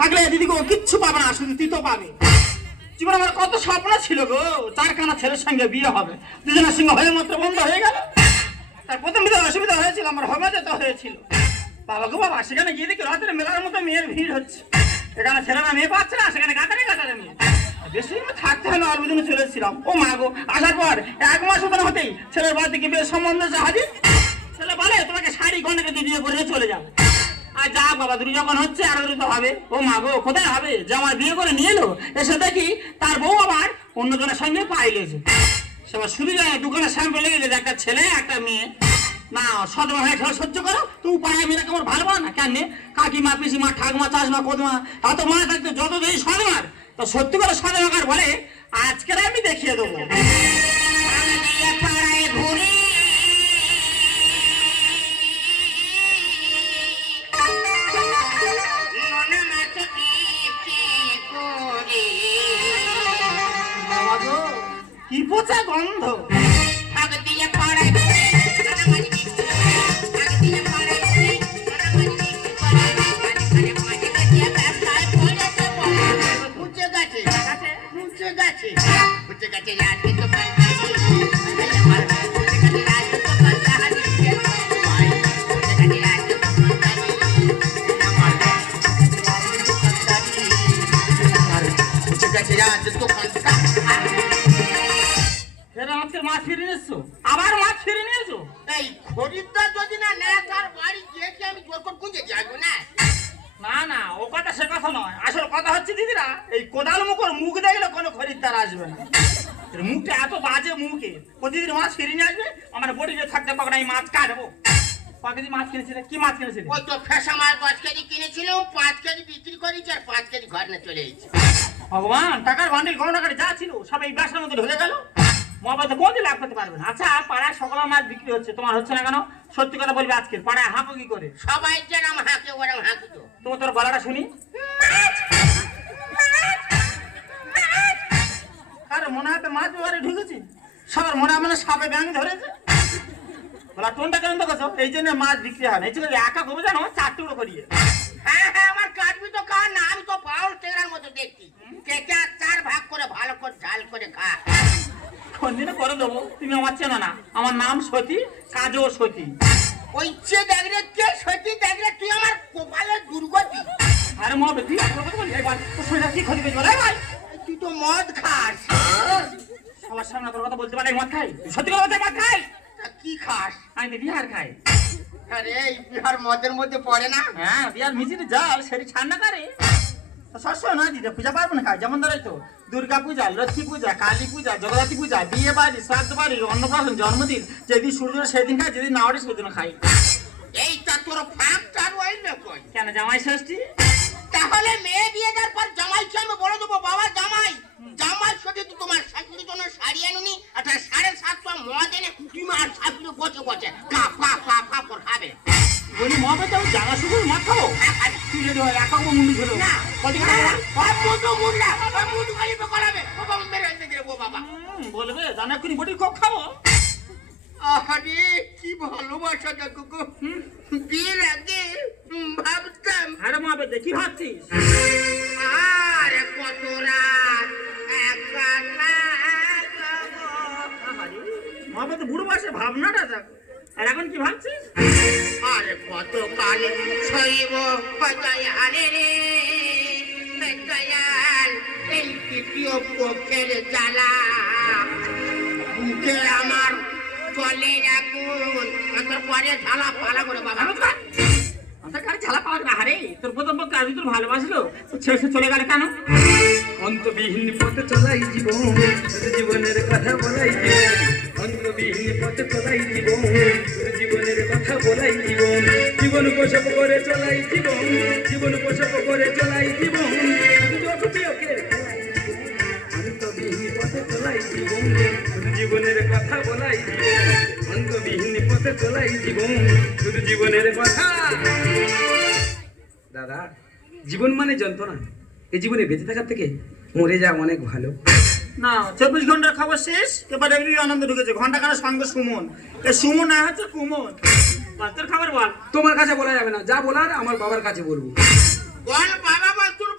থাকলে দিদিকে ও কিচ্ছু পাবে না, শুধু তুই তো পাবে। জীবনে আমার কত স্বপ্ন ছিল গো, চারখানা ছেলের সঙ্গে বিয়ে হবে, দুজনের সঙ্গে হয়ে মাত্র বন্ধ হয়ে গেল। তার প্রথম বিধা অসুবিধা হয়েছিল, আমার হবে যেতে হয়েছিল। বাবা গো বাবা, সেখানে গিয়ে দেখি রাতের মেলার মতো মেয়ের ভিড় হচ্ছে। এখানে ছেলেরা মেয়ে পাচ্ছে না, সেখানে গাতারে মেয়ে। বেশি থাকতে হলো, আর বুঝে চলেছিলাম। ও মা গো, আসার পর 1 মাস হতেই ছেলের বাড়ি থেকে বিয়ের সম্বন্ধ হাজির। ছেলে বলে তোমাকে শাড়ি গন্ডাকে দিয়ে বিয়ে করে চলে যাবো। আর যা বাবা, দূর যখন হচ্ছে আর দূর তো হবে। ও মা গো, কোথায় হবে? যে আমার বিয়ে করে নিয়ে এলো, এসে দেখি তার বউ আবার অন্যজনের সঙ্গে পাইলেছে। সেবার শুধু যায় দোকানে স্যাম্পল লেগে গেছে, একটা ছেলে একটা মেয়ে। না সদমা হয়ে খেলা সহ্য করো, তুই পাড়ায় মেয়েরা কেমন ভালো না কেন? কাকিমা পিসিমা ঠাকমা চাষমা কদমা এত মা থাকতো যত দেরি সদমার, তো সত্যি করে সদমাকার বলে আজকের আমি দেখিয়ে দেবো। কি পচা গন্ধ! মাছ ফিরে নিয়েছো, আবার মাছ ফিরে নিয়েছো। এই খরিদ্দার যদি না নেয় তার বাড়ি গিয়ে কি আমি জোর করে গুঁজে যাবো না? না না, ও কথা সে কথা নয়। আসল কথা হচ্ছে দিদিরা, এই কোদাল মুখর মুখ দেখলে কোনো খরিদ্দার আসবে না। এর মুখটা এত বাজে মুখে, প্রতিদিন মাছ ফিরে নিয়ে আসবে। আমার বডি যে থাকতে পারবে না, এই মাছ কাটবো। কতদিন মাছ কিনেছিলে? কি মাছ কিনেছিলে? ওই তো ফেসা মাছ 5 কেজি কিনেছিলাম, 5 কেজি বিক্রি করেছি আর 5 কেজি ঘর নিয়ে চলে এসেছি। ভগবান, টাকার বান্ডিল গহনা করে যা ছিল সব এই ব্যবসার মধ্যে ঢুকে গেল। মহাবাদে কোনদিন লাভ করতে পারবে না। আচ্ছা, পাড়ায় সকলের মাছ বিক্রি হচ্ছে, তোমার হচ্ছে না কেন? সত্যি কথা বলবে, আজকে পাড়ায় হাঁকো কি করে? সবাই যেরকম হাঁকে ওরকম হাঁকি তো। তোমার তোর গলাটা শুনি। আরে মনে হয় মাছ ব্যবহারে ঢুকেছি, সবার মনে হয় মানে সাপে ব্যাঙ ধরেছে। বলা টোনটা কেন দেখছো? এই জন্য মাছ বিক্রি হয় না। এই জন্য একা কমে জানো 4 টুকরো করিয়ে। হ্যাঁ হ্যাঁ, আমার কাটবি তো কার না, আমি তো পাউল টেরার মতো দেখছি। কেটে 4 ভাগ করে ভালো করে ঝাল করে খা। কোনদিনে করে দেবো, তুমি আমার চেনো না। আমার নাম সতী, কাজও সতী। ওই যে দেখলে কে সত্যি দেখলে তুই আমার কপালের দুর্গতি। আরে মা বেটি, শরীরটা কি ক্ষতি পেয়েছে বলে ভাই? তুই তো মদ খাস। সবার সামনে তোর কথা বলতে পারে মদ খাই? সত্যি কথা বলতে মদ খাই? কি খাস? আমি তো বিহার খাই। আরে এই বিহার মদের মধ্যে পড়ে না? হ্যাঁ, বিহার মিষ্টির জল সেটি ঠান্ডা করে। সবসময় নয় দিদি, পূজা পার্বণ খাই। যেমন ধরো তো দুর্গা পূজা, লক্ষ্মী পূজা, কালী পূজা, জগদ্ধাত্রী পূজা, বিয়ে বাড়ি, শ্রাদ্ধ বাড়ি, অন্নপ্রাশন, জন্মদিন, যেদিন সূর্য সেদিন খাই, যেদিন না ওঠে সেদিন খাই। এইটা তোর ফাঁক চালু হইল কই? কেন, জামাই ষষ্ঠী? তাহলে মেয়ে বিয়ে দেওয়ার পর জামাইকে আমি বলে দেবো, বাবা জামাই, জামাই সাথে তো তোমার শাশুড়ির জন্য শাড়ি আনুনি, আচ্ছা 750 মদ এনে তুমি আর শাশুড়ি বসে বসে কা পা পা পা করে খাবে। বলি মহাবে যাও, জামা শুধু মদ খাবো? তুই যদি হয় একা মুন্ডু ছিল না, কত মুন্ডু মুন্ডা মুন্ডু খালি করাবে। ও বাবা মেরে হইতে গেলে ও বাবা বলবে জানা করি বটির কোক খাবো। আরে কি ভালোবাসা দেখো গো। বিয়ের আগে ভাবতাম। আরে মহাবে কি ভাবছিস? আরে কত রাত একা মহাবে তো বুড়ো বয়সে ভাবনাটা দেখো। আর এখন কি ভাবছিস? আরে কত কালে ছইব দয়ালে রে দয়াল, এই তৃতীয় পক্ষের জ্বালা বুকে আমার চলে আগুন। পরে ঝালা পালা করে বাবা ঝালা পাওয়া না। হারে তোর প্রথম পক্ষে আমি তোর ভালোবাসলো, ছেড়ে সে চলে গেল কেন? অন্তবিহীন পথে চলাই জীবন, জীবনের কথা বলাই জীবন। অন্তবিহীন পথে চলাই জীবন, জীবনের কথা বলাই জীবন। জীবন প্রসব করে চলাই জীবন, জীবন প্রসব করে চলাই জীবন। অন্তবিহীন পথে চলাই জীবন, জীবনের কথা বলাই জীবন। অন্তবিহীন পথে চলাই জীবন, শুধু জীবনের কথা। দাদা, জীবন মানে যন্ত্রণা। এই জীবনে বেঁচে থাকার থেকে মরে যাওয়া অনেক ভালো। না, 24 ঘন্টার খাবার শেষ, এবার এমনি আনন্দ ঢুকেছে। ঘন্টাখানেক সঙ্গে সুমন, এ সুমন না হচ্ছে কুমন। তোর খাবার বল। তোমার কাছে বলা যাবে না, যা বলার আমার বাবার কাছে বলবো। বল বাবা, বল তোর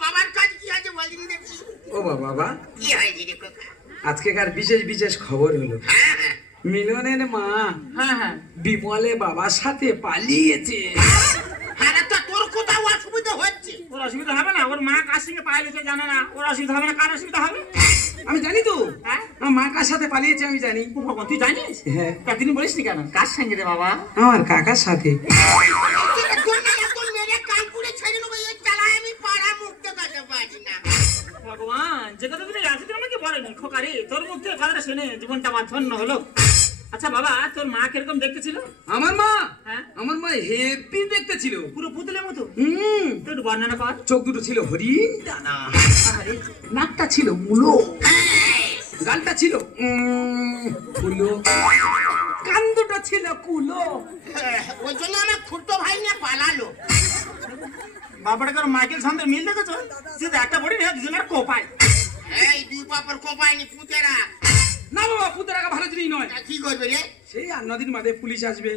বাবা, কি হয়েছে রে খোকা? আজকেকার বিশেষ বিশেষ খবর হলো হ্যাঁ হ্যাঁ মিলনের মা হ্যাঁ হ্যাঁ বিমলে বাবার সাথে পালিয়েছে। হ্যাঁ রে, তা তোর কোথাও অসুবিধা হচ্ছে? ওর অসুবিধা হবে না? ওর মা কার সঙ্গে পালিয়েছে জানে না, ওর অসুবিধা হবে না, কার অসুবিধা হবে? আমি জানি তো, হ্যাঁ? আমার মা কার সাথে পালিয়েছে আমি জানি। ও ভগবান, তুই জানিস? হ্যাঁ, তা তিনি বলিস নি কেন? কার সঙ্গে রে বাবা? আমার কাকার সাথে। তোর না তোর মেরে কানপুরে ছেড়ে নেবো, এই চালায় আমি পাড়া মুক্ত করতে পারি না। ভগবান, যে কথা তুমি আজকে আমাকে বলেনি খোকারে, তোর মুখ থেকে কথাটা শুনে জীবনটা আমার ধন্য হলো। আচ্ছা বাবা, তোর মা কিরকম দেখতে ছিল? আমার মা, হ্যাঁ? আমার মা হেপি দেখতে ছিল। পুরো পুতুলের মতো? হুম, তুই একটু বর্ণনা কর। চোখ দুটো ছিল হরিণ দানা, আরে, নাকটা ছিল মুলো, গালটা ছিল কুলো, কান দুটো ছিল কুলো। ওই জন্য আমার খুঁড়তো ভাই নিয়ে পালালো। বাবাটাকে আর মাইকেল সঙ্গে মিল দেখেছো? যে একটা বডি নিয়ে দুজনের কোপায়। এই দুই পাপড় কোপায়নি পুতেরা। না বাবা, পুতে রাখা ভালো জিনিস নয়। তা কি করবে রে? সেই 8-9 দিন বাদে পুলিশ আসবে,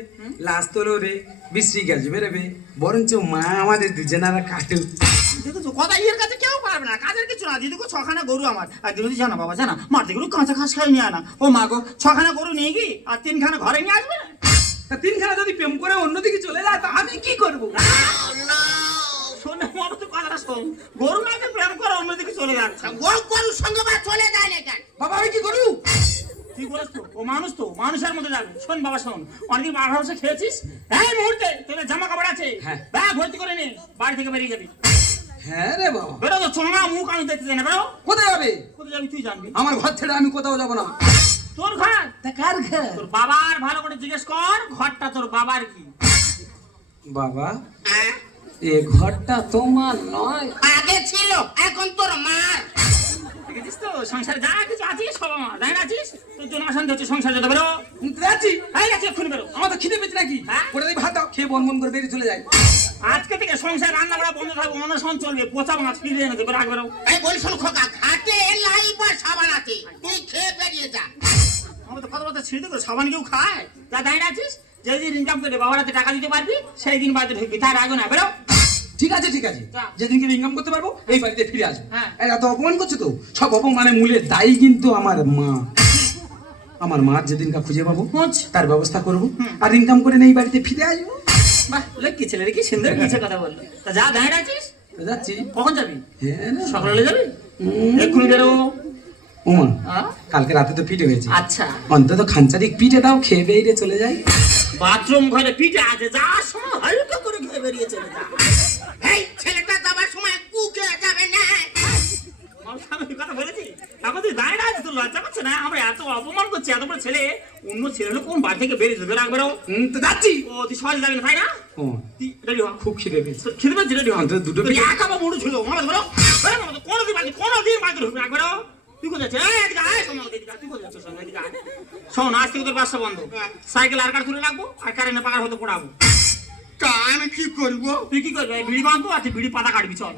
লাশ তোলো রে, বিশ্রী গ্যাস বেরোবে, বরঞ্চ মা আমাদের দুজনারা কাটুক। দেখেছো কথা এর কাছে কেউ পারবে না, কাজের কিছু না। দিদি গো, 6খানা গরু আমার, আর দিদি জানা বাবা জানা, মারতে গরু কাঁচা ঘাস খাই নিয়ে আনা। ও মা গো, 6খানা গরু নিয়ে গিয়ে আর 3খানা ঘরে নিয়ে আসবে না? তা 3খানা যদি প্রেম করে অন্যদিকে চলে যায় তা আমি কি করবো? শোনে মা, তুই কথাটা শোন। গরু না প্রেম করে অন্যদিকে চলে যাচ্ছে। গরুর সঙ্গে বা চলে যায় না কেন? বাবা আমি কি করবো? তুই বলিস তো, ও মানুষ তো, মানুষের মধ্যে যাবে। শোন বাবা শোন, অনেকদিন বার হাউসে খেয়েছিস, এই মুহূর্তে তোর জামা কাপড় আছে, হ্যাঁ। ব্যাগ ভর্তি করে নে, বাড়ি থেকে বেরিয়ে যাবি। হ্যাঁ রে বাবা। বেরো তো, চোঙা মুখ আমি দেখতে চাই না, বেরো। কোথায় যাবে? কোথায় যাবি তুই জানবি। আমার ঘর ছেড়ে আমি কোথাও যাবো না। তোর ঘর? তা কার ঘর? তোর বাবার ভালো করে জিজ্ঞেস কর, ঘরটা তোর বাবার কি? বাবা, হ্যাঁ? এ ঘরটা তোমার নয়। আগে ছিল, এখন তোর মার। দেখেছিস তো, সংসারে যা কিছু আছিস সব আমার, জানি না আছিস? তোর জন্য অশান্তি হচ্ছে সংসারে, যেতে বেরো। যাচ্ছি। হয়ে গেছে, এক্ষুনি বেরো। আমার তো খিদে পেয়েছে নাকি? হ্যাঁ? করে দেই ভাত দাও, খেয়ে বন বন করে বেরিয়ে চলে যাই। আজকে থেকে সংসার রান্না করা বন্ধ থাকবে, অনশন চলবে, পচা মাছ ফিরিয়ে এনে দেবে, রাখবে। এই বলিস খোকা, ঘাটে লাইব আর সাবান আছে, তুই খেয়ে বেরিয়ে যা। আমার তো কথা বলতে ছিঁড়ে দেবো, সাবান কেউ খায়? যা দাঁড়িয়ে আছিস, যেদিন ইনকাম করে বাবার হাতে টাকা দিতে পারবি সেই দিন বাড়িতে ঢুকবি, তার আগে না, বেরো। ঠিক আছে ঠিক আছে, যা। যেদিনকে ইনকাম করতে পারবো এই বাড়িতে ফিরে আসবো। হ্যাঁ। এই এত অপমান করছে তো, সব অপমানের মূলে দায়ী কিন্তু আমার মা। আমার মার যেদিনকা খুঁজে পাবো খোঁজ। তার ব্যবস্থা করবো, আর ইনকাম করে এই বাড়িতে ফিরে আসবো। বাহ, লক্ষ্মী ছেলে রে, কি সুন্দর কিছু কথা বললো। তা যা দাঁড়িয়ে আছিস, তো যাচ্ছি। কখন যাবি? হ্যাঁ না। সকালে যাবি? হুম। এক্ষুনি বেরো। ওমা, হ্যাঁ? কালকে রাতে তো পিঠে হয়েছে, আচ্ছা, অন্তত খানচারিক পিঠে দাও, খেয়ে বেরিয়ে চলে যাই। বাথরুম ঘরে পিঠে আছে, যাওয়ার সময় হালকা করে খেয়ে বেরিয়ে চলে যা। এই ছেলেটা যাবার সময় কুকে যাবে না। আমার স্বামী কথা বলেছি, এখন তুই দাঁড়িয়ে আছিস, তোর লজ্জা করছে না? আমরা এত অপমান করছি, এত বড় ছেলে, অন্য ছেলে হলে কোন বাড়ি থেকে বেরিয়ে যাবে, রাখবে। তো যাচ্ছি। ও তুই সহজে যাবি না, তাই না? ও, তুই রেডি হ, খুব খিদে পেয়েছে। খেতে পারছি, রেডি হ। অন্তত দুটো তুই পিঠে। একা বা বড় ছিল, মনে বেরো, কোনোদিন বাড়িতে ঢুকবে, রাখবে। তুই কোথায় যাচ্ছিস? এই, এদিকে আয়, শোন, এদিকে আয়, তুই কোথায় যাচ্ছিস? শোন, এদিকে আয়। শোন, আজ থেকে তোর ব্যবসা বন্ধ, সাইকেল আর কার তুলে রাখবো, আর কারেন্টে পাকার হতে পড়াবো। তা আমি কি করবো? তুই কি করবি? এই বিড়ি বাঁধবো, আর তুই বিড়ি পাতা কাটবি, চল।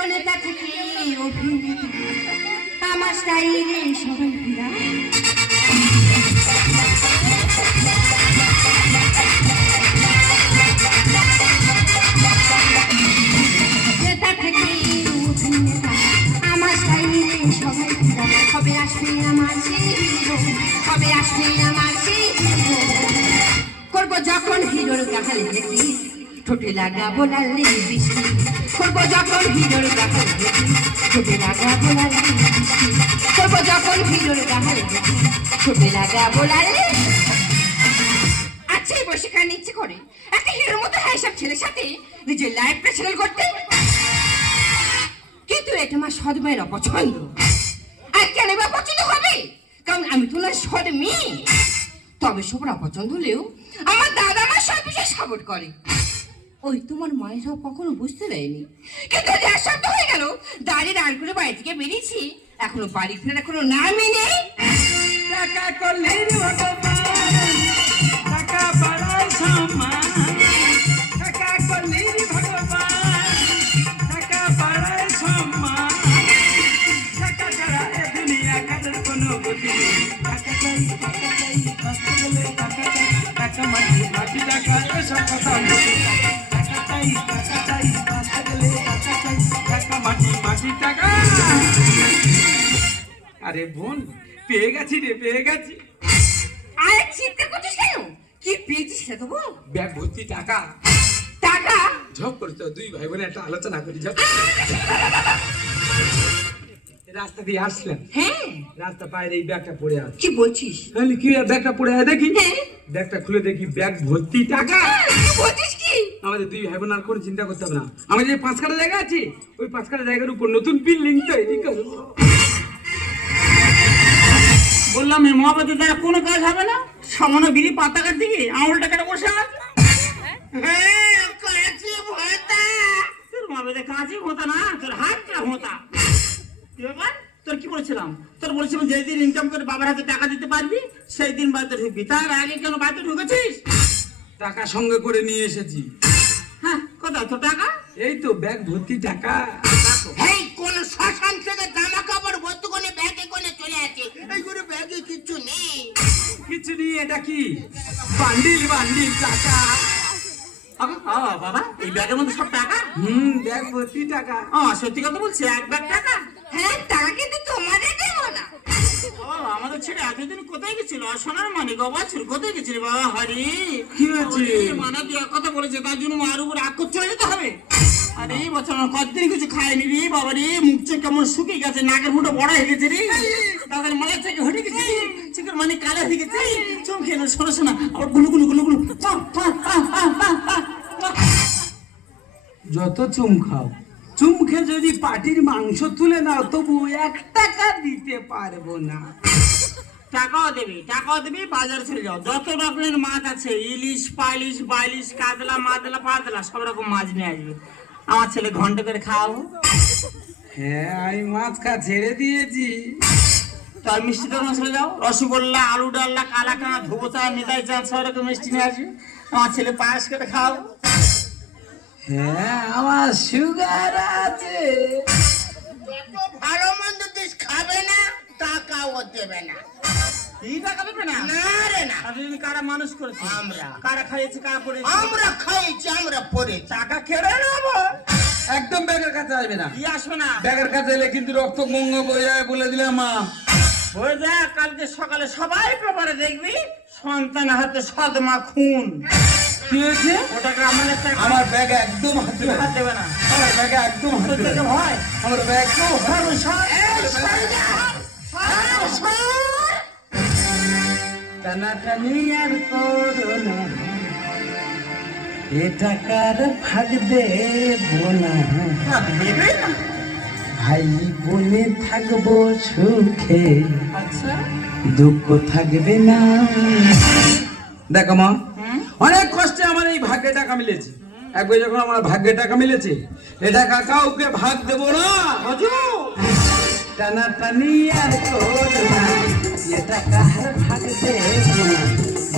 অনেকটা থেকে অভিনেতা আমার স্টাইলে সবাই ফিরা নেতা থেকে অভিনেতা আমার স্টাইলে সবাই ফিরা কবে আসবে আমার সেই হিরো, কবে আসবে আমার সেই হিরো, করবো যখন হিরোর গাহাল দেখি ঠোঁটে লাগাবো লাল বৃষ্টি, করবো যখন হিরোর গাহাল দেখি ঠোঁটে লাগাবো লাল বৃষ্টি, করবো যখন হিরোর গাহাল দেখি ঠোঁটে লাগাবো লাল। আচ্ছা বসে কার ইচ্ছে করে একটা হিরোর মতো হয় সব ছেলের সাথে নিজের লাইফটা সেটেল করতে, কিন্তু এটা আমার সৎ মায়ের অপছন্দ। আর কেন বা পছন্দ হবে? কারণ আমি তো না সৎ মেয়ে। তবে সবার অপছন্দ হলেও আমার দাদা আমার সব বিষয়ে সাপোর্ট করে। ওই তোমার মায়েরাও কখনো বুঝতে দেয়নি, কিন্তু আজ 1 সপ্তাহ হয়ে গেল দাঁড়িয়ে রান করে বাড়ি থেকে বেরিয়েছি, এখনো বাড়ি ফেরার কোনো নামই নেই। টাকা করলে ভগবান কোনো গতি নেই। টাকা চাই, টাকা চাই, বাঁচতে গেলে টাকা চাই। টাকা মাটি, মাটি টাকা, এসব কথা বলি না। টাকা চাই, টাকা চাই, বাঁচতে গেলে টাকা চাই। টাকা মাটি, মাটি টাকা। আরে বোন, পেয়ে গেছি রে, পেয়ে গেছি। আরে চিৎকার করছিস কেন? কি পেয়েছিস সেটা তো বল। ব্যাগ ভর্তি টাকা। টাকা? ঝপ করে তো দুই ভাই বোনে একটা আলোচনা করি। ঝপ। রাস্তা দিয়ে আসলেন, হ্যাঁ। রাস্তা বাইরে এই ব্যাগটা পড়ে আছে। কি বলছিস? তাহলে কি ব্যাগটা পড়ে আছে দেখি। হ্যাঁ। ব্যাগটা খুলে দেখি ব্যাগ ভর্তি টাকা। কি বলছিস কি? আমাদের দুই ভাই বোন আর কোনো চিন্তা করতে হবে না। আমাদের যে 5 কাঠা জায়গা আছে, ওই 5 কাঠা জায়গার উপর নতুন বিল্ডিং তৈরি করবো। বললাম এই মহাপতির দ্বারা কোনো কাজ হবে না। সামান্য বিড়ি পাতা কাট দিকে আঙুলটা কেটে বসে আছে। হ্যাঁ, কাছে ভোঁতা। তোর মহাপতি কাজই হতো না, তোর হাতটা হতা। কি ব্যাপার? তোর কি বলেছিলাম? তোর বলেছিলাম যেদিন ইনকাম করে বাবার হাতে টাকা দিতে পারবি সেই দিন বাড়িতে ঢুকবি। তার আগে কেন বাড়িতে ঢুকেছিস? টাকা সঙ্গে করে নিয়ে এসেছি। হ্যাঁ, কোথায় তোর টাকা? এই তো ব্যাগ ভর্তি টাকা। হেই, কোন শ্মশান থেকে জামা কাপড় ভর্তি করে ব্যাগে করে চলে আসে। এই করে ব্যাগে কিচ্ছু নেই। কিছু নিয়ে এটা কি? বান্ডিল বান্ডিল টাকা। বাবা, এই ব্যাগের মধ্যে সব টাকা? ব্যাগ ভর্তি টাকা। সত্যি কথা বলছি, এক ব্যাগ টাকা? হ্যাঁ, টাকা কিন্তু তোমাদের দেবো না। আমাদের ছেলে এতদিন কোথায় গেছিল? সোনার মানে গবাছুর কোথায় গেছিল? বাবা হরি, কি হয়েছে? মানে তুই এক কথা বলেছে তার জন্য মার উপর আক্রোশ চলে যেতে হবে। আরে এই বছর আমার কতদিন কিছু খায়নি রে বাবা রে। মুখ চোখ কেমন শুকিয়ে গেছে, নাকের মুঠো বড় হয়ে গেছে রে, তাদের মালা থেকে হটে গেছে, চিকের মানে কালো হয়ে গেছে। চোখ খেয়ে শোনো শোনা আবার গুলু গুলু গুলু গুলু। যত চুম খাও, চুম খেয়ে যদি পাটির মাংস তুলে নাও তবু 1 টাকা দিতে পারবো না। টাকাও দেবে, বাজার ছেড়ে যাও। যত রকমের মাছ আছে, ইলিশ, পাইলিশ, বাইলিশ, কাতলা, মাদলা, পাতলা, সব রকম মাছ নিয়ে আসবে। আমার ছেলে ঘন্টা করে খাওয়াবো। হ্যাঁ, আমি মাছ খা ছেড়ে দিয়েছি। তার মিষ্টি দোকানে চলে যাও। রসগোল্লা, আলু ডাল্লা, কালাকাঁদ, ধোবো চা, নিতাই চা, সব রকম মিষ্টি নিয়ে আসবে। আমার ছেলে পায়েস করে খাওয়াবো। হ্যাঁ, আমার সুগার আছে। যত ভালো মন্দ দিস খাবে না, টাকাও দেবে না। এই টাকা দেবে না? না রে না। এতদিন কারা মানুষ করেছে? আমরা। কারা খাইয়েছে, কারা পড়েছে? আমরা খাইছি, আমরা পড়েছি। টাকা কেড়ে নেবো। একদম ব্যাগের কাছে আসবে না। কি আসবে না? ব্যাগের কাছে এলে কিন্তু রক্ত গঙ্গা বয়ে যাবে বলে দিলাম মা। হয়ে যা, কালকে সকালে সবাই পেপারে দেখবি সন্তান হাতে সদমা খুন। কি হয়েছে? ওটাকে আমার একটা আমার ব্যাগে একদম হাত দেবে না। হাত দেবে না। আমার ব্যাগে একদম হাত তোর দেবে থেকে না। ভয়? আমার ব্যাগ তো টানাটানি আর করো না, এ টাকার ভাগ দেবো না। দেবে না? ভাই বোনে থাকবো সুখে, আচ্ছা, দুঃখ থাকবে না। দেখো মা, অনেক কষ্টে আমার এই ভাগ্যে টাকা মিলেছে। একবার যখন আমার ভাগ্যে টাকা মিলেছে, এ টাকা কাউকে ভাগ দেবো না। টানাটানি আর করো না, এ টাকা আর ভাগ দেবো না।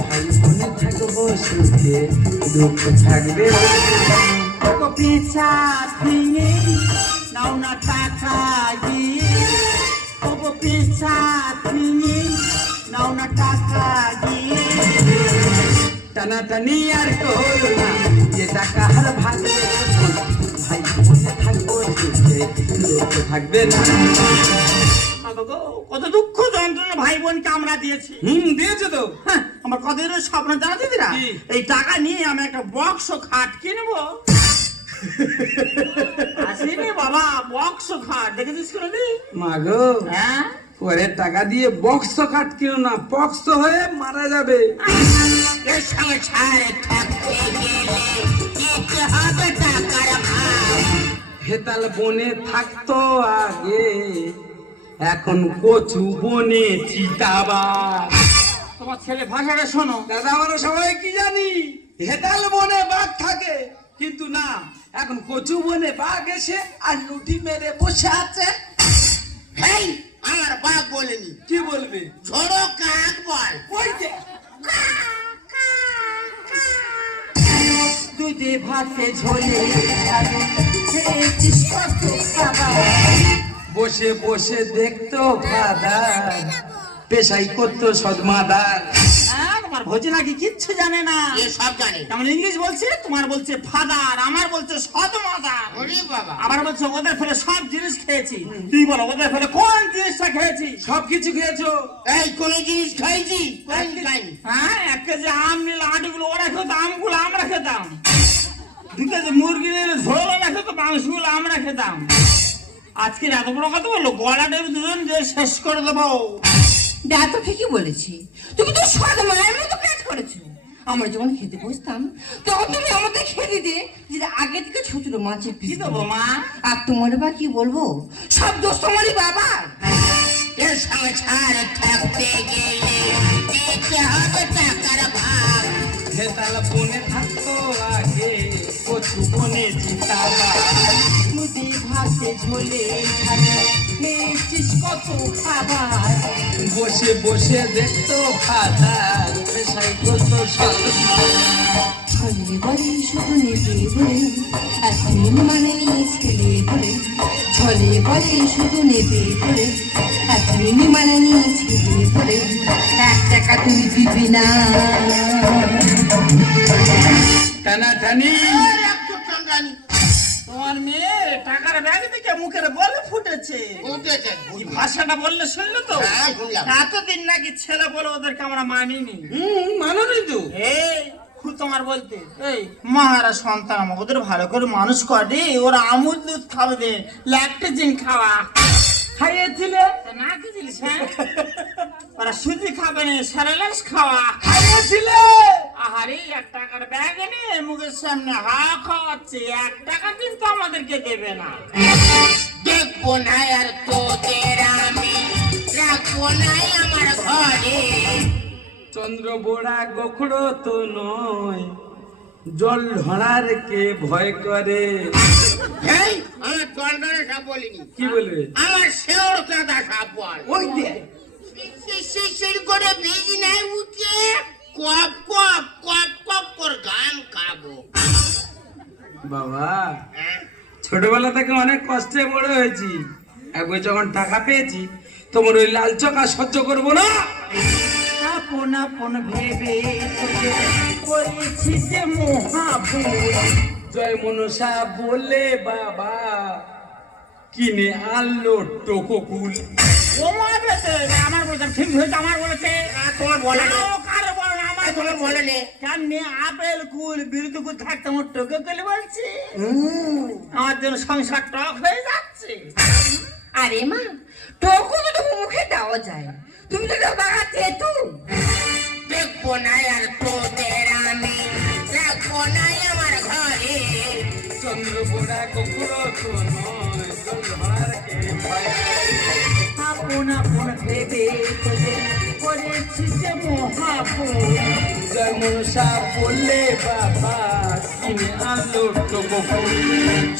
ভাই বোনে থাকবো সুখে, দুঃখ থাকবে না। পেঁচা ফিরে নাও না টাকা দিয়ে, ওগো পেঁচা ফিরে নাও না টাকা দিয়ে। টানাটানি আর করো না, যে টাকা আর ভাগ দেবো না। ভাই বোনে থাকবো সুখে, দুঃখ থাকবে না। বাবা গো, কত দুঃখ যন্ত্রণা ভাই বোনকে আমরা দিয়েছি। দিয়েছে তো। হ্যাঁ, আমার কতদিনের স্বপ্ন জানা দিদিরা, কি? এই টাকা নিয়ে আমি একটা বক্স খাট কিনবো। আসেনি বাবা, বক্স খাট দেখেছিস কোনদিন? মাগো, হ্যাঁ, পরে টাকা দিয়ে বক্স কাট কিনো না, পক্স হয়ে মারা যাবে। এর সংসারে থাকতে গেলে দিতে হবে টাকার ভাগ। হেতাল বনে থাকতো আগে, এখন কচু বনে চিতাবাঘ। তোমার ছেলে ভাষাটা শোনো। দাদা আমরা সবাই কি জানি, হেতাল বনে বাঘ থাকে, কিন্তু না, এখন কচু বনে বাঘ এসে আর লুটি মেরে বসে আছে। হেই, আমার বাপ বলেনি, কি বলবে? ঝড়ো কাক বল। ওই যে দুধে ভাতে ঝোলে ঝালে খেয়েছিস কত খাবার। বসে বসে দেখতো ফাদার, পেশাই করতো সদমাদার। তোমার ভোজি নাকি কিচ্ছু জানে না, এ সব জানে। যেমন ইংলিশ বলছে, তোমার বলছে ফাদার, আমার বলছে সদমাদার। ওরে বাবা, আবার বলছে ওদের ফেলে সব জিনিস খেয়েছি। তুই বলো ওদের ফেলে কোন জিনিসটা খেয়েছি? সবকিছু খেয়েছো? এই কোন জিনিস খাইছি? কোন খাইনি? হ্যাঁ, 1 কেজি আম নিলে আটিগুলো ওরা খেত, আমগুলো আমরা খেতাম। 2 কেজি মুরগি নিলে ঝোল ওরা খেত, মাংসগুলো আমরা খেতাম। আজকে এত বড় কথা বললো, গলাটা দুজন যে শেষ করে দেবো। যা তো ঠিকই বলেছি, তুমি তো সৎ মায়ের মতো কাজ করেছো। আমরা যখন খেতে বসতাম তখন তুমি আমাদের খেতে দিয়ে যেটা আগে থেকে ছোট ছোট মাছের কি পিস দেবো মা? আর তোমার বা কি বলবো, সব দোষ তোমারই বাবার। এ সংসার থাকতে গেলে দিতে হবে টাকার ভাগ। হেতাল বনে থাকতো আগে, কচু বনে জিতাবা। মুদি ভাতে ঝোলে ঝালে খেয়েছিস কত খাবার। বসে বসে দেখতো ফাদার, পেশাই করতো সদমাদার। ছলে বলে শুধু নেবে বলে এখন মানে ছেলে বলে, ছলে বলে শুধু নেবে বলে এখন মানে ছেলে বলে, 1 টাকা তুমি দিবি না। টানাটানি। আর একটু চন্দ্রানী তোমার মেয়ে টাকার ব্যাগ থেকে মুখের বলে ফুটেছে। উঠেছে। এই ভাষাটা বললে শুনলে তো? হ্যাঁ, শুনলাম। এতদিন নাকি ছেলে বলে ওদেরকে আমরা মানিনি। মানো নি তো? এই তোমার বলতে এই মহারা সন্তান আমার, ওদের ভালো করে মানুষ করে, ওরা আমুল দুধ খাবে দে, ল্যাকটোজেন খাওয়া খাইয়েছিলে না খেয়েছিলিস? হ্যাঁ, ওরা সুজি খাবে না, স্যারেলাক্স খাওয়া খাইয়েছিলে। আহারে 1 টাকার ব্যাগ এনে মুখের সামনে হা খাওয়াচ্ছে, 1 টাকা কিন্তু আমাদেরকে দেবে না। দেখবো না আর তোদের আমি, রাখবো না আমার ঘরে। চন্দ্র বোড়া গোখড়ো তো নয়, জল ঢড়ার কে ভয় করে। এই আমার চন্দ্রের সাপ বলিনি, কি বলবে? আমার শেওর কাদা সাপ বল। ওই দে। শির করে ভিজি নাই উঠে কপ কপ কপ কপ করে গান খাবো। বাবা, হ্যাঁ? ছোটবেলা থেকে অনেক কষ্টে বড় হয়েছি, একবার যখন টাকা পেয়েছি তোমার ওই লাল চোখা সহ্য করবো না। আপন আপন ভেবে তোদের করেছি যে মহাভুল। জয় মনসা বলে বাবা কিনে আনলো টোকোকুল। ও মা বেতে, আমার বলছে ঠিক হয়েছে, আমার বলেছে। তোমার বলে নে। কারো বলে না, আমার তোমার বলে নে। কেমনি আপেল কুল বিরুদ্ধে কুল থাকতে আমার টোকে কলে বলছে। আমার জন্য সংসার টক হয়ে যাচ্ছে। আরে মা, টকু তো মুখে দেওয়া যায়, তুমি তো এটা বাগাতে তো। দেখবো না আর তোদের আমি, রাখবো না আমার ঘরে। চন্দ্র বোড়া গোখড়ো তো নয়, জল ঢড়ার কে ভয় করে। আপন আপন ভেবে তোদের করেছি যে মহাভুল। জয় মনসা বললে বাবা কিনে আনলো টোকোকুল।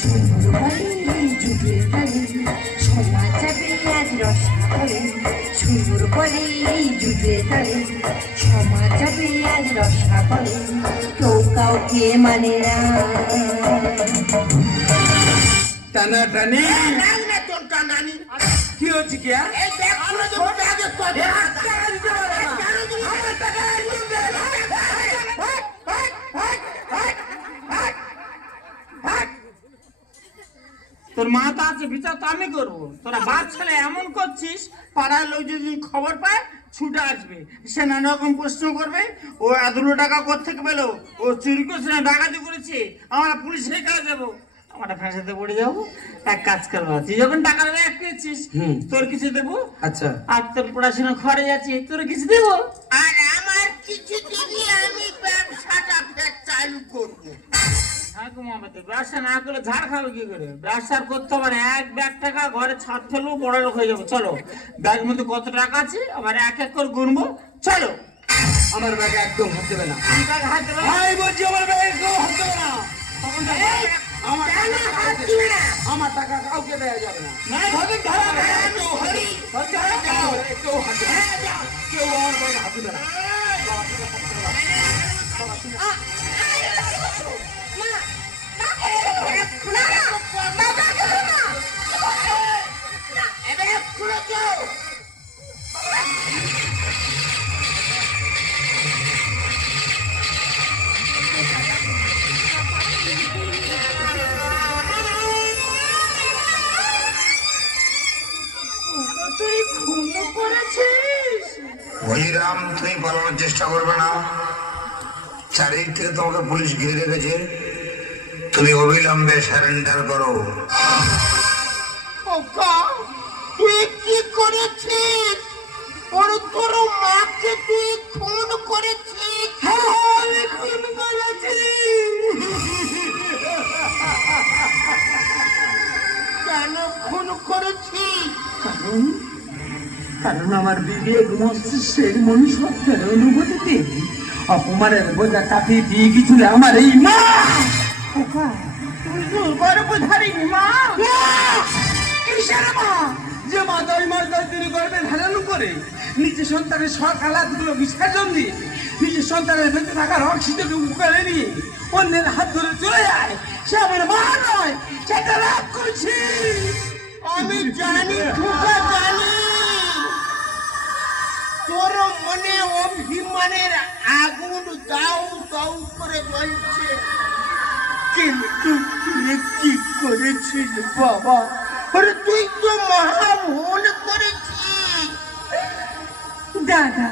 সুন্দর বলে যুগে বলে সমাজ যাবে আজ রসা বলে, সুন্দর বলে যুগে বলে সমাজ যাবে আজ রসা বলে, কেউ কাউকে মানে না। টানাটানি। রাগ না তোর টানানি। কি হচ্ছে কি? এই ব্যাগ খুলে দেবো, ব্যাগের কথা। তোর মা তো আছে, বিচার তো আমি করবো। তোরা বাপ ছেলে এমন করছিস, পাড়ার লোক যদি খবর পায় ছুটে আসবে, সে নানা রকম প্রশ্ন করবে। ও এতগুলো টাকা কোত্থেকে পেলো, ও চুরি করছে না ডাকাতি করেছে, আমরা পুলিশের কাছে যাবো, আমরা ফাঁসাতে পড়ে যাবো। এক কাজ করবো, তুই যখন টাকার ব্যাগ পেয়েছিস তোর কিছু দেবো, আচ্ছা, আর তোর পড়াশোনা খরচ আছে তোর কিছু দেবো। আর আমার কিছু দিবি, আমি ব্যবসাটা ফের চালু করবো। হ্যাঁ গো মামাতে, ব্যবসা না করলে ঝাড় খাবে কি করে? ব্যবসা করতে হবে না, 1 ব্যাগ টাকা ঘরে ছাদ ফেলবো, বড় লোক হয়ে যাবো। চলো, ব্যাগের মধ্যে কত টাকা আছে আবার এক এক করে গুনবো। চলো। আমার ব্যাগে একদম হাত দেবে না। আমি ব্যাগ হাত দেবো না। আমি বলছি আমার ব্যাগে একদম হাত দেবে না। তখন তো ব্যাগ- আমার কেন টাকা হাত কাউকে- দিবে না? আমার টাকা কাউকে দেওয়া যাবে না। না, ধরে ধরো, ধরো। আমি ধরি। কেউ হাত দেবে না। কেউ আমার ব্যাগে হাত দেবে না। এবার খুলে দাও। বলিরাম, তুমি পালানোর চেষ্টা করবে না। চারিদিক থেকে তোমাকে পুলিশ ঘিরে রেখেছে। তুমি অবিলম্বে সারেন্ডার করো। খোকা, তুই কি করেছিস? ওর তোর মাকে তুই খুন করেছিস? আমি খুন করেছি। কেন খুন করেছিস? কারণ আমার বিবেক মস্তিষ্কের মনুষ্যত্বের অনুভূতিতে অপমানের বোঝা চাপিয়ে দিয়ে গেছিল আমার এই মা। খোকা, তুমি তো গর্ভধারিণী মা। কিসের মা? যে মা 10 মাস 10 দিন গর্ভে ধারণ করে নিজের সন্তানের সকালাতগুলো বিসর্জন দিয়ে নিজের সন্তানের ভেতরে থাকা রক্তকে উকালে নিয়ে অন্যের হাত ধরে চলে যায়, সে আমার মা নয়, সেটা রাগ করছি। আমি জানি খোকা, জানি তোর মনে অভিমানের আগুন দাউ দাউ করে জ্বলছে, কিন্তু তুই কি করেছিস বাবা? আরে তুই তো মহা ভুল করেছিস। দাদা,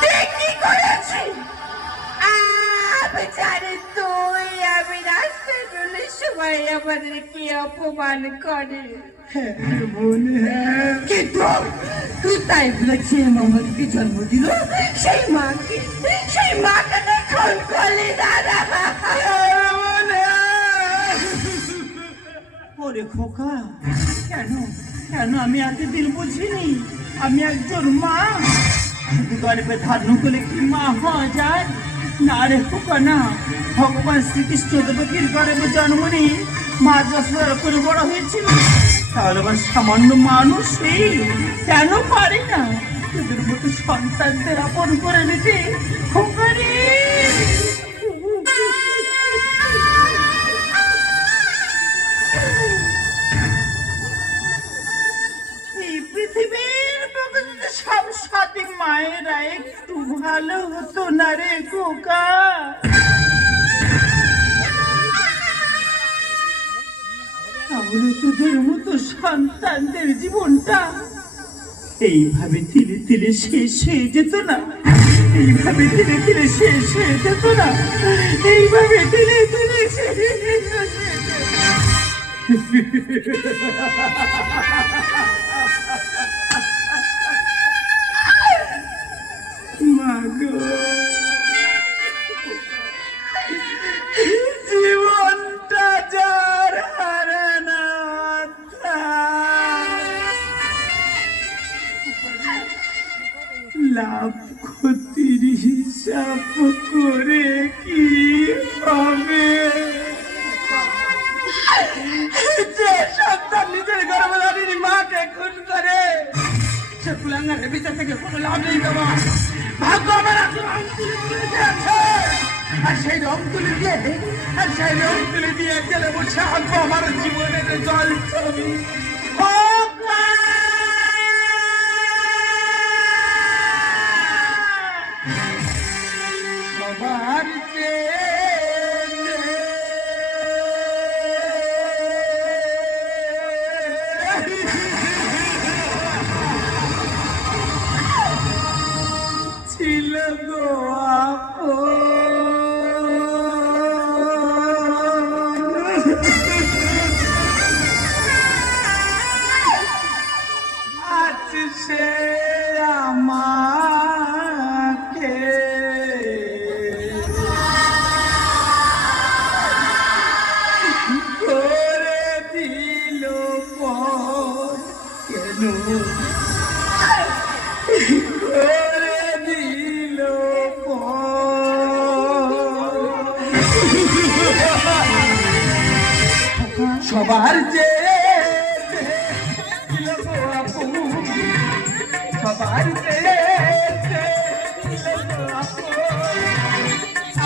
তুই কি করেছিস? বেচারে তুই, আমি রাস্তায় চলে সবাই আমাদের কি অপমান করে। কিন্তু তুই তাই বলেছি মোহাম্মদকে জন্ম দিল, সেই মাকে তুই খুন করলি দাদা। ওরে খোকা, কেন কেন আমি এতদিন বুঝিনি আমি একজন মা। শুধু গর্ভে ধারণ করলে কি মা হওয়া যায়? না রে খোকা, না। ভগবান শ্রীকৃষ্ণ দেবকীর গর্ভে জন্ম নিয়ে মা যশোদার করে বড় হয়েছিল, তাহলে আমার সামান্য মানুষই কেন পারি না তোদের মতো সন্তানদের আপন করে নিতে? খোকা রে, পৃথিবীর বুকে সব সাথী মায়েরা একটু ভালো হতো না রে খোকা? তাহলে তোদের মতো সন্তানদের জীবনটা এইভাবে ধীরে ধীরে শেষ হয়ে যেত না? এইভাবে ধীরে ধীরে শেষ হয়ে যেত না? এইভাবে ধীরে ধীরে শেষ হয়ে যেত না? জীবনটা যার হারে না লাভ ক্ষতির হিসাব করে কি হবে? যে সন্তান নিজের গর্ভধারিণী মাকে খুন করে সে কুলাঙ্গারের বিচার থেকে কোনো লাভ নেই তোমার। ভাগ্য আমার আছে, আর সেই রং তুলে দিয়ে গেলে বসে আঁকবো আমার জীবনের জল ছবি। সবার ছিল গো আজ সে আমাকে করে দিল পর, কেন করে দিল পর? সবার যে সবার যে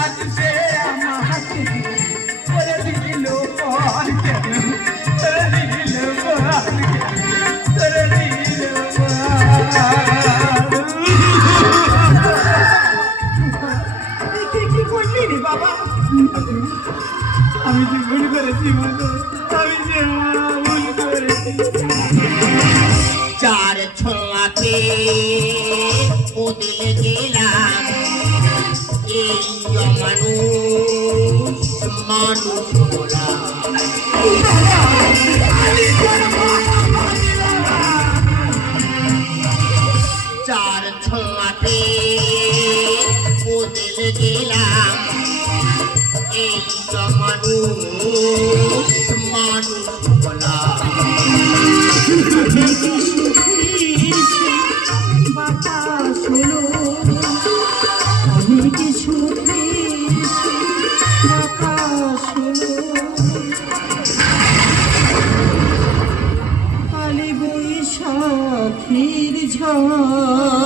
আজ সে আমাকে করে দিল পর, কেন করে দিল পর, করে দিল কি করলি রে বাবা? আমি যে ভুল করেছি, আমি যে ভুল করেছি। চার ছোঁয়াতে বদলে গেলাম এই অমানুষ মানুষ হলাম। চার ছোঁয়াতে বদলে গেলাম এই অমানুষ মানুষ হলাম। বাতাস হলো অনেক সুখে বাতাস হলো কালী বৈশাখীর ঝড়